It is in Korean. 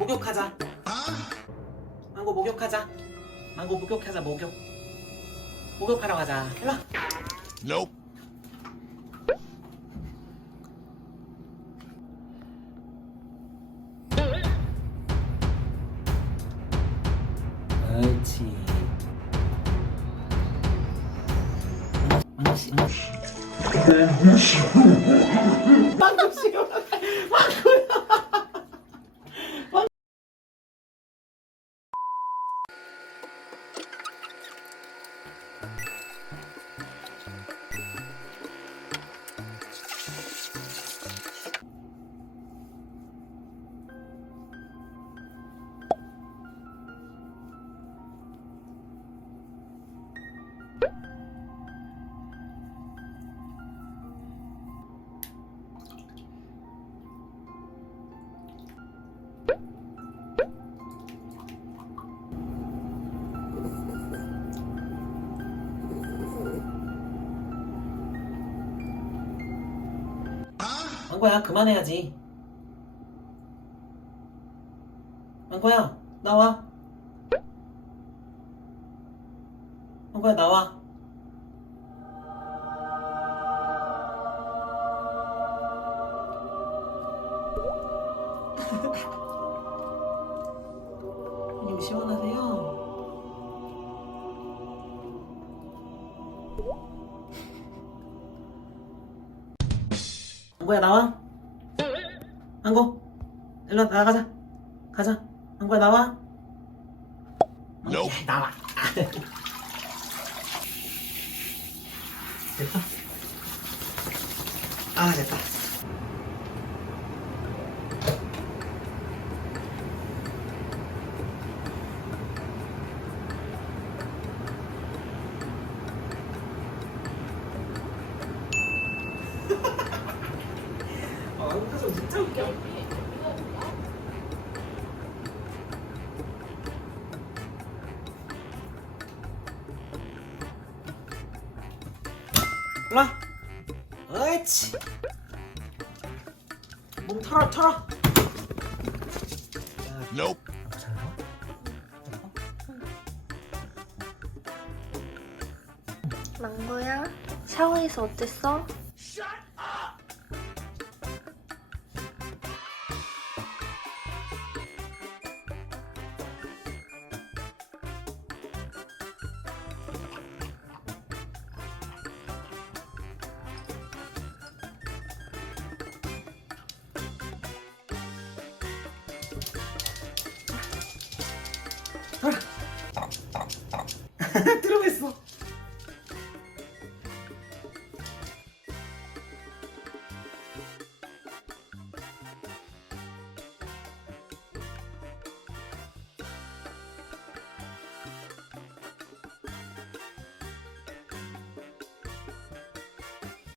목욕하자. 망고 목욕하자. 망고 목욕하자. 목욕하러 가자. 일로 와. Nope. 옳지. 망고씨. 망고씨. 망고야. 망고야 그만해야지. 망고야 나와. 망고야 나와. 님 시원하세요? 망고야 나와. 망고 일로 나가자. 가자. 망고야 나와. Nope. 나와. 됐다. 아 됐다. 아 이거 진짜 웃겨. 일로 와. 옳지. 몸 털어. Nope. 잘 나와? 망고야, 샤워해서 어땠어? 들어가 있어.